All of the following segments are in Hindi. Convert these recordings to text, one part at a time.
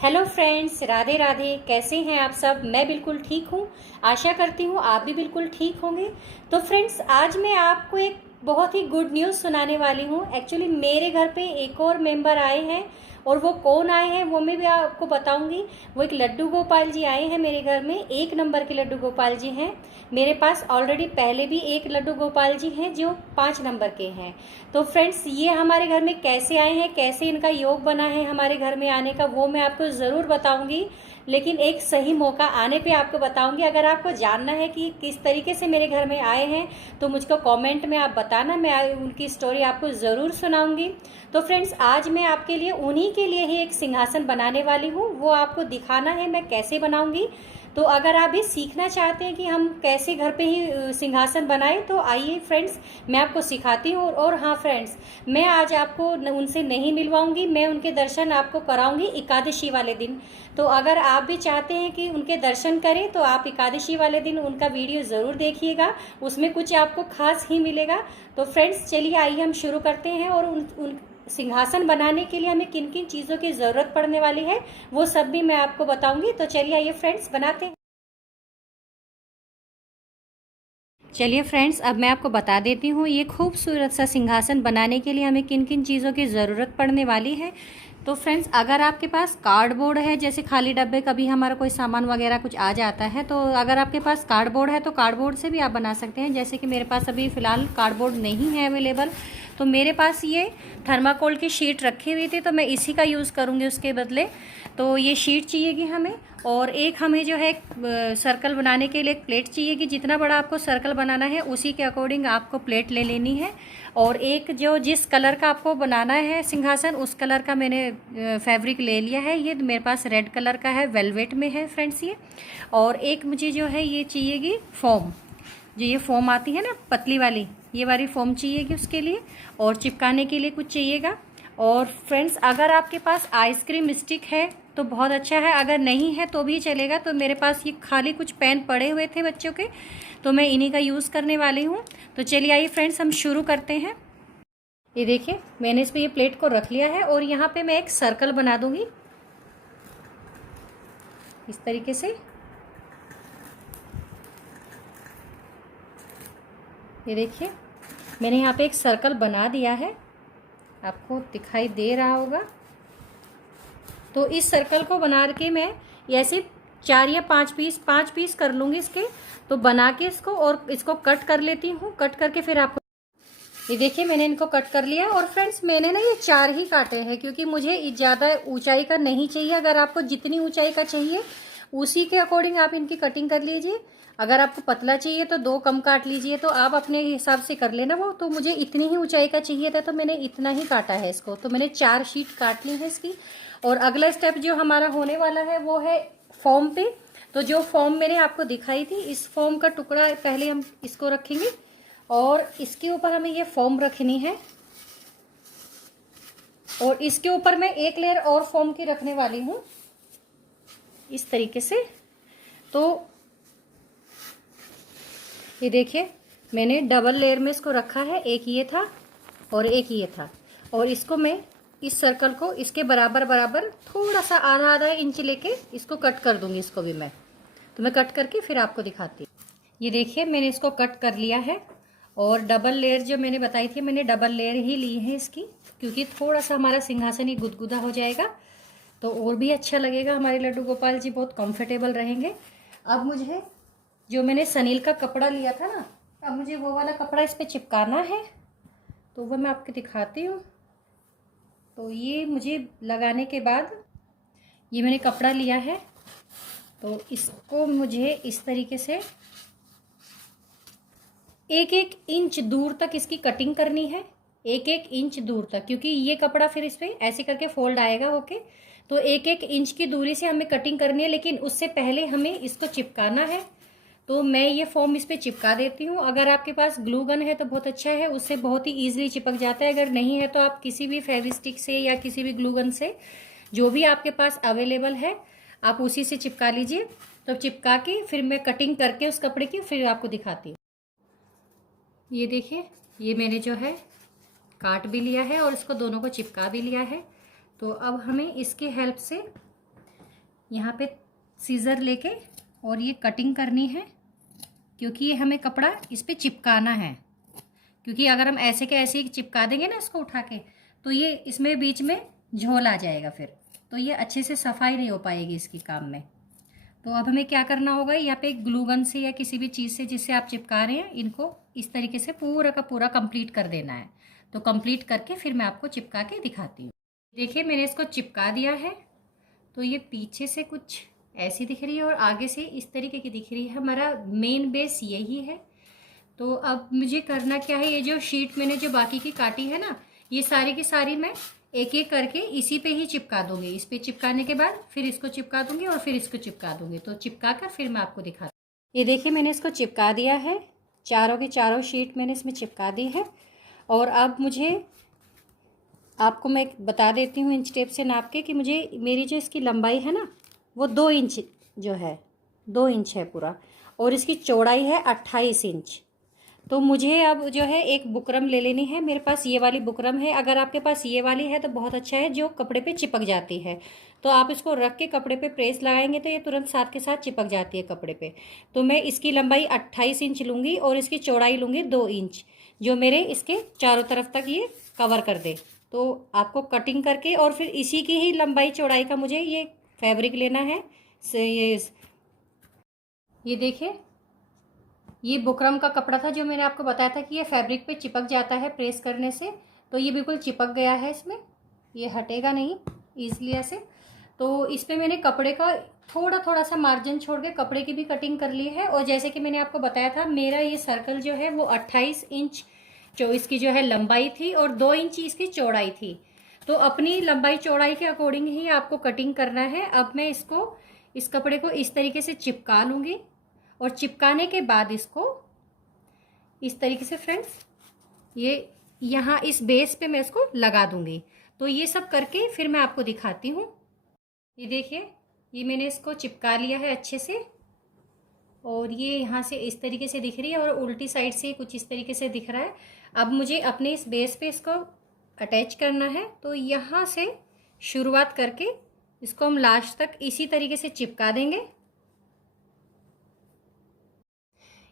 Hello friends, Radhe Radhe. कैसे हैं आप सब? मैं बिल्कुल ठीक हूँ। आशा करती हूँ आप भी बिल्कुल ठीक होंगे। तो फ्रेंड्स, आज मैं आपको एक बहुत ही गुड न्यूज़ सुनाने वाली हूँ। एक्चुअली मेरे घर पे एक और मेंबर आए हैं, और वो कौन आए हैं वो मैं भी आपको बताऊंगी। वो एक लड्डू गोपाल जी आए हैं मेरे घर में। 1 नंबर के लड्डू गोपाल जी हैं। मेरे पास ऑलरेडी पहले भी एक लड्डू गोपाल जी हैं जो 5 नंबर के हैं। तो फ्रेंड्स, ये हमारे घर में कैसे आए हैं, कैसे इनका योग बना है हमारे घर में आने का, वो मैं आपको ज़रूर बताऊंगी। लेकिन एक सही मौका आने पे आपको बताऊंगी। अगर आपको जानना है कि किस तरीके से मेरे घर में आए हैं तो मुझको कमेंट में आप बताना, मैं उनकी स्टोरी आपको ज़रूर सुनाऊंगी। तो फ्रेंड्स, आज मैं आपके लिए उन्हीं के लिए ही एक सिंहासन बनाने वाली हूँ। वो आपको दिखाना है मैं कैसे बनाऊंगी। तो अगर आप भी सीखना चाहते हैं कि हम कैसे घर पे ही सिंहासन बनाएं, तो आइए फ्रेंड्स, मैं आपको सिखाती हूँ। और हाँ फ्रेंड्स, मैं आज आपको उनसे नहीं मिलवाऊंगी, मैं उनके दर्शन आपको कराऊंगी एकादशी वाले दिन। तो अगर आप भी चाहते हैं कि उनके दर्शन करें तो आप एकादशी वाले दिन उनका वीडियो ज़रूर देखिएगा, उसमें कुछ आपको खास ही मिलेगा। तो फ्रेंड्स, चलिए आइए हम शुरू करते हैं। और उन सिंहासन बनाने के लिए हमें किन किन चीज़ों की ज़रूरत पड़ने वाली है वो सब भी मैं आपको बताऊंगी। तो चलिए आइए फ्रेंड्स, बनाते हैं। चलिए फ्रेंड्स, अब मैं आपको बता देती हूँ ये खूबसूरत सा सिंहासन बनाने के लिए हमें किन किन चीज़ों की ज़रूरत पड़ने वाली है। तो फ्रेंड्स, अगर आपके पास कार्डबोर्ड है, जैसे खाली डब्बे, कभी हमारा कोई सामान वगैरह कुछ आ जाता है, तो अगर आपके पास कार्डबोर्ड है तो कार्डबोर्ड से भी आप बना सकते हैं। जैसे कि मेरे पास अभी फ़िलहाल कार्डबोर्ड नहीं है अवेलेबल, तो मेरे पास ये थर्माकोल की शीट रखी हुई थी, तो मैं इसी का यूज़ करूँगी उसके बदले। तो ये शीट चाहिएगी हमें। और एक हमें जो है सर्कल बनाने के लिए एक प्लेट चाहिए कि जितना बड़ा आपको सर्कल बनाना है उसी के अकॉर्डिंग आपको प्लेट ले लेनी है। और एक जो जिस कलर का आपको बनाना है सिंहासन, उस कलर का मैंने फैब्रिक ले लिया है। ये मेरे पास रेड कलर का है, वेलवेट में है फ्रेंड्स ये। और एक मुझे जो है ये चाहिएगी फोम, जो ये फोम आती है ना पतली वाली, ये वाली फोम चाहिएगी उसके लिए। और चिपकाने के लिए कुछ चाहिएगा। और फ्रेंड्स, अगर आपके पास आइसक्रीम स्टिक है तो बहुत अच्छा है, अगर नहीं है तो भी चलेगा। तो मेरे पास ये खाली कुछ पेन पड़े हुए थे बच्चों के, तो मैं इन्हीं का यूज़ करने वाली हूँ। तो चलिए आइए फ्रेंड्स, हम शुरू करते हैं। ये देखिए, मैंने इस पर ये प्लेट को रख लिया है और यहाँ पे मैं एक सर्कल बना दूंगी इस तरीके से। ये देखिए, मैंने यहाँ पे एक सर्कल बना दिया है, आपको दिखाई दे रहा होगा। तो इस सर्कल को बना के मैं ऐसे 4 या 5 पीस कर लूँगी इसके। तो बना के इसको और इसको कट कर लेती हूँ। कट करके फिर आपको ये देखिए, मैंने इनको कट कर लिया। और फ्रेंड्स, मैंने ना ये 4 ही काटे हैं क्योंकि मुझे ज़्यादा ऊंचाई का नहीं चाहिए। अगर आपको जितनी ऊंचाई का चाहिए उसी के अकॉर्डिंग आप इनकी कटिंग कर लीजिए। अगर आपको पतला चाहिए तो 2 कम काट लीजिए, तो आप अपने हिसाब से कर लेना वो। तो मुझे इतनी ही ऊंचाई का चाहिए था तो मैंने इतना ही काटा है इसको। तो मैंने 4 शीट काट ली है इसकी। और अगला स्टेप जो हमारा होने वाला है वो है फॉर्म पे। तो जो फॉर्म मैंने आपको दिखाई थी, इस फॉर्म का टुकड़ा पहले हम इसको रखेंगे और इसके ऊपर हमें ये फॉर्म रखनी है। और इसके ऊपर मैं एक लेयर और फॉर्म की रखने वाली हूँ इस तरीके से। तो ये देखिए, मैंने डबल लेयर में इसको रखा है। एक ये था और एक ये था। और इसको मैं इस सर्कल को इसके बराबर बराबर थोड़ा सा आधा आधा इंच लेके इसको कट कर दूंगी। इसको भी तो मैं कट करके फिर आपको दिखाती हूँ। ये देखिए, मैंने इसको कट कर लिया है। और डबल लेयर जो मैंने बताई थी, मैंने डबल लेयर ही ली है इसकी, क्योंकि थोड़ा सा हमारा सिंहासन ही गुदगुदा हो जाएगा तो और भी अच्छा लगेगा। हमारे लड्डू गोपाल जी बहुत कंफर्टेबल रहेंगे। अब मुझे जो मैंने सनील का कपड़ा लिया था ना, अब मुझे वो वाला कपड़ा इस पर चिपकाना है। तो वो मैं आपको दिखाती हूँ। तो ये मुझे लगाने के बाद ये मैंने कपड़ा लिया है, तो इसको मुझे इस तरीके से 1-1 इंच दूर तक इसकी कटिंग करनी है। 1-1 इंच दूर तक, क्योंकि ये कपड़ा फिर इस पर ऐसे करके फोल्ड आएगा। ओके, तो 1-1 इंच की दूरी से हमें कटिंग करनी है, लेकिन उससे पहले हमें इसको चिपकाना है। तो मैं ये फॉर्म इस पर चिपका देती हूँ। अगर आपके पास ग्लू गन है तो बहुत अच्छा है, उससे बहुत ही ईजिली चिपक जाता है। अगर नहीं है तो आप किसी भी फेविस्टिक से या किसी भी ग्लू गन से, जो भी आपके पास अवेलेबल है, आप उसी से चिपका लीजिए। तो चिपका के फिर मैं कटिंग करके उस कपड़े की फिर आपको दिखाती हूँ। ये देखिए, ये मैंने जो है काट भी लिया है और इसको दोनों को चिपका भी लिया है। तो अब हमें इसकी हेल्प से यहाँ पे सीज़र लेके और ये कटिंग करनी है, क्योंकि ये हमें कपड़ा इस पर चिपकाना है। क्योंकि अगर हम ऐसे के ऐसे ही चिपका देंगे ना इसको उठा के, तो ये इसमें बीच में झोल आ जाएगा, फिर तो ये अच्छे से सफाई नहीं हो पाएगी इसकी काम में। तो अब हमें क्या करना होगा, यहाँ पे ग्लू गन से या किसी भी चीज़ से जिससे आप चिपका रहे हैं, इनको इस तरीके से पूरा का पूरा कंप्लीट कर देना है। तो कंप्लीट करके फिर मैं आपको चिपका के दिखाती हूँ। देखिए मैंने इसको चिपका दिया है। तो ये पीछे से कुछ ऐसी दिख रही है और आगे से इस तरीके की दिख रही है। हमारा मेन बेस यही है। तो अब मुझे करना क्या है, ये जो शीट मैंने जो बाकी की काटी है ना, ये सारी की सारी मैं एक एक करके इसी पे ही चिपका दूंगी। इस पे चिपकाने के बाद फिर इसको चिपका दूंगी और फिर इसको चिपका दूंगी। तो चिपका कर फिर मैं आपको दिखाती हूँ। ये देखिए मैंने इसको चिपका दिया है, चारों की चारों शीट मैंने इसमें चिपका दी है। और अब मुझे आपको मैं बता देती हूँ इंच टेप से नाप के कि मुझे मेरी जो इसकी लंबाई है ना वो 2 इंच जो है, 2 इंच है पूरा, और इसकी चौड़ाई है 28 इंच। तो मुझे अब जो है एक बुकरम ले लेनी है। मेरे पास ये वाली बुकरम है। अगर आपके पास ये वाली है तो बहुत अच्छा है, जो कपड़े पे चिपक जाती है। तो आप इसको रख के कपड़े पे प्रेस लगाएंगे तो ये तुरंत साथ के साथ चिपक जाती है कपड़े पे। तो मैं इसकी लंबाई 28 इंच लूँगी और इसकी चौड़ाई लूँगी 2 इंच, जो मेरे इसके चारों तरफ तक ये कवर कर दे। तो आपको कटिंग करके और फिर इसी की ही लंबाई चौड़ाई का मुझे ये फैब्रिक लेना है। ये देखिए, ये बुकरम का कपड़ा था जो मैंने आपको बताया था कि ये फैब्रिक पे चिपक जाता है प्रेस करने से। तो ये बिल्कुल चिपक गया है, इसमें ये हटेगा नहीं ईजिली ऐसे। तो इस पर मैंने कपड़े का थोड़ा थोड़ा सा मार्जिन छोड़ के कपड़े की भी कटिंग कर ली है। और जैसे कि मैंने आपको बताया था, मेरा ये सर्कल जो है वो 28 इंच जो इसकी जो है लंबाई थी और 2 इंच इसकी चौड़ाई थी। तो अपनी लंबाई चौड़ाई के अकॉर्डिंग ही आपको कटिंग करना है। अब मैं इसको, इस कपड़े को इस तरीके से चिपका लूँगी और चिपकाने के बाद इसको इस तरीके से फ्रेंड्स ये यहाँ इस बेस पे मैं इसको लगा दूंगी। तो ये सब करके फिर मैं आपको दिखाती हूँ। ये देखिए, ये मैंने इसको चिपका लिया है अच्छे से और ये यहाँ से इस तरीके से दिख रही है और उल्टी साइड से कुछ इस तरीके से दिख रहा है। अब मुझे अपने इस बेस पे इसको अटैच करना है। तो यहाँ से शुरुआत करके इसको हम लास्ट तक इसी तरीके से चिपका देंगे।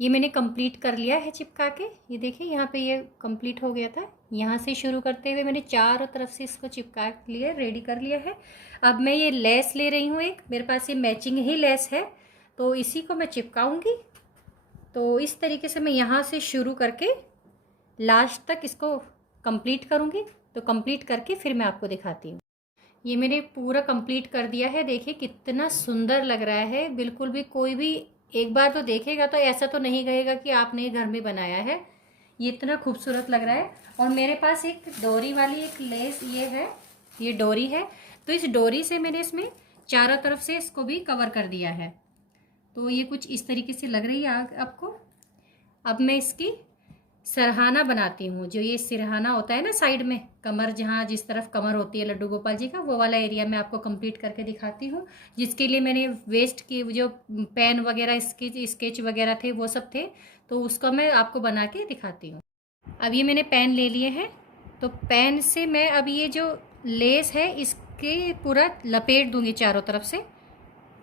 ये मैंने कंप्लीट कर लिया है चिपका के। ये देखिए यहाँ पे ये कंप्लीट हो गया था। यहाँ से शुरू करते हुए मैंने चारों तरफ से इसको चिपका लिया, रेडी कर लिया है। अब मैं ये लेस ले रही हूँ एक, मेरे पास ये मैचिंग ही लेस है, तो इसी को मैं चिपकाऊंगी। तो इस तरीके से मैं यहाँ से शुरू करके लास्ट तक इसको कंप्लीट करूँगी। तो कंप्लीट करके फिर मैं आपको दिखाती हूँ। ये मैंने पूरा कंप्लीट कर दिया है। देखिए कितना सुंदर लग रहा है। बिल्कुल भी कोई भी एक बार तो देखेगा तो ऐसा तो नहीं कहेगा कि आपने घर में बनाया है। ये इतना खूबसूरत लग रहा है। और मेरे पास एक डोरी वाली एक लेस ये है, ये डोरी है। तो इस डोरी से मैंने इसमें चारों तरफ से इसको भी कवर कर दिया है। तो ये कुछ इस तरीके से लग रही है आपको। अब मैं इसकी सरहाना बनाती हूँ। जो ये सिरहाना होता है ना साइड में, कमर, जहाँ जिस तरफ कमर होती है लड्डू गोपाल जी का, वो वाला एरिया मैं आपको कंप्लीट करके दिखाती हूँ। जिसके लिए मैंने वेस्ट की जो पेन वगैरह स्केच वगैरह थे वो सब थे, तो उसको मैं आपको बना के दिखाती हूँ। अब ये मैंने पेन ले लिए हैं। तो पेन से मैं अब ये जो लेस है इसके पूरा लपेट दूँगी चारों तरफ से।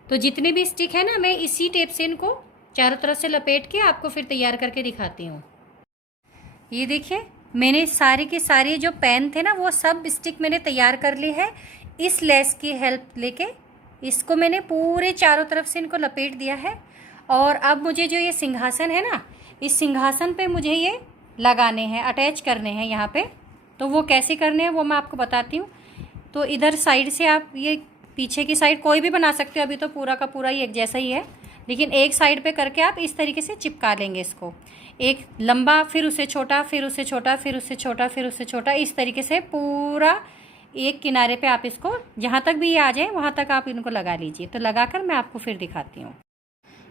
तो जितने भी स्टिक है ना, मैं इसी टेप से इनको चारों तरफ से लपेट के आपको फिर तैयार करके दिखाती हूँ। ये देखिए, मैंने सारे के सारे जो पेन थे ना वो सब स्टिक मैंने तैयार कर ली है। इस लेस की हेल्प लेके इसको मैंने पूरे चारों तरफ से इनको लपेट दिया है। और अब मुझे जो ये सिंहासन है ना, इस सिंहासन पे मुझे ये लगाने हैं, अटैच करने हैं यहाँ पे। तो वो कैसे करने हैं वो मैं आपको बताती हूँ। तो इधर साइड से आप ये पीछे की साइड कोई भी बना सकते हो, अभी तो पूरा का पूरा ही एक जैसा ही है, लेकिन एक साइड पे करके आप इस तरीके से चिपका लेंगे इसको। एक लंबा, फिर उसे छोटा, फिर उसे छोटा, फिर उसे छोटा, फिर उसे छोटा, इस तरीके से पूरा एक किनारे पे आप इसको जहाँ तक भी ये आ जाए वहाँ तक आप इनको लगा लीजिए। तो लगाकर मैं आपको फिर दिखाती हूँ।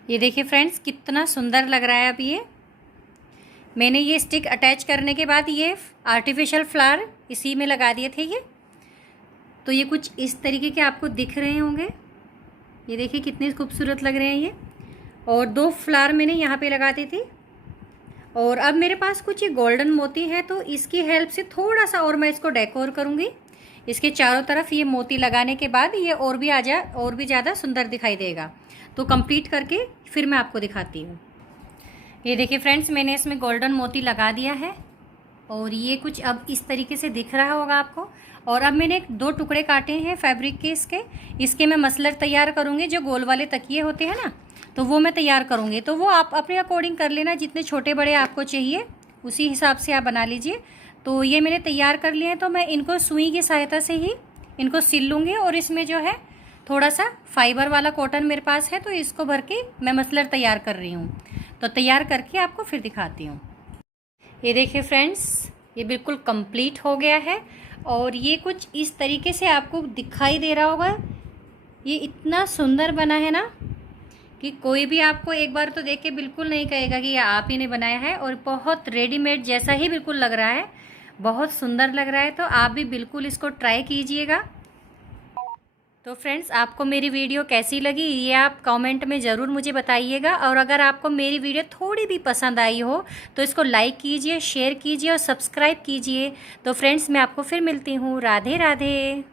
ये देखिए फ्रेंड्स, कितना सुंदर लग रहा है। अब ये मैंने ये स्टिक अटैच करने के बाद ये आर्टिफिशियल फ्लावर इसी में लगा दिए थे ये। तो ये कुछ इस तरीके के आपको दिख रहे होंगे। ये देखिए कितने खूबसूरत लग रहे हैं ये। और 2 फ्लावर मैंने यहाँ पे लगा दी थी। और अब मेरे पास कुछ ये गोल्डन मोती है, तो इसकी हेल्प से थोड़ा सा और मैं इसको डेकोर करूँगी। इसके चारों तरफ ये मोती लगाने के बाद ये और भी ज़्यादा सुंदर दिखाई देगा। तो कंप्लीट करके फिर मैं आपको दिखाती हूँ। ये देखिए फ्रेंड्स, मैंने इसमें गोल्डन मोती लगा दिया है और ये कुछ अब इस तरीके से दिख रहा होगा आपको। और अब मैंने 2 टुकड़े काटे हैं फैब्रिक के इसके मैं मसलर तैयार करूँगी। जो गोल वाले तकिए होते हैं ना, तो वो मैं तैयार करूँगी। तो वो आप अपने अकॉर्डिंग कर लेना, जितने छोटे बड़े आपको चाहिए उसी हिसाब से आप बना लीजिए। तो ये मैंने तैयार कर लिए हैं, तो मैं इनको सुई की सहायता से ही इनको सिल लूँगी। और इसमें जो है थोड़ा सा फाइबर वाला कॉटन मेरे पास है, तो इसको भर के मैं मसलर तैयार कर रही हूँ। तो तैयार करके आपको फिर दिखाती हूँ। ये देखिए फ्रेंड्स, ये बिल्कुल कंप्लीट हो गया है और ये कुछ इस तरीके से आपको दिखाई दे रहा होगा। ये इतना सुंदर बना है ना कि कोई भी आपको एक बार तो देख के बिल्कुल नहीं कहेगा कि ये आप ही ने बनाया है। और बहुत रेडीमेड जैसा ही बिल्कुल लग रहा है, बहुत सुंदर लग रहा है। तो आप भी बिल्कुल इसको ट्राई कीजिएगा। तो फ्रेंड्स, आपको मेरी वीडियो कैसी लगी ये आप कमेंट में ज़रूर मुझे बताइएगा। और अगर आपको मेरी वीडियो थोड़ी भी पसंद आई हो तो इसको लाइक कीजिए, शेयर कीजिए और सब्सक्राइब कीजिए। तो फ्रेंड्स, मैं आपको फिर मिलती हूँ। राधे राधे।